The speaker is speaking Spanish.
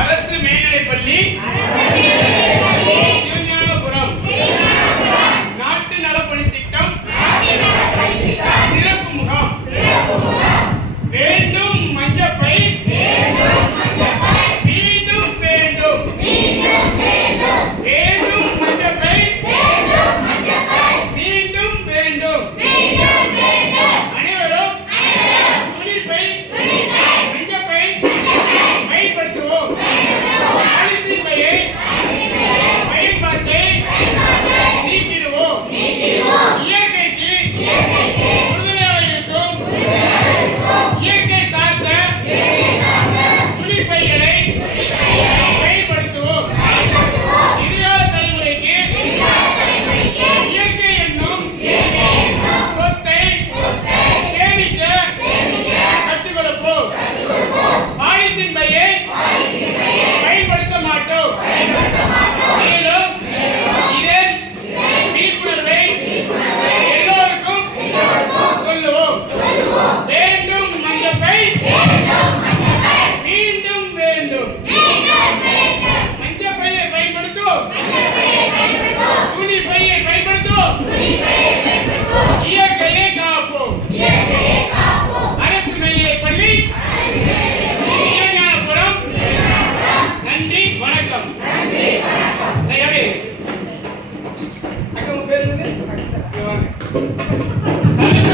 Parece mesmo. ¿Saben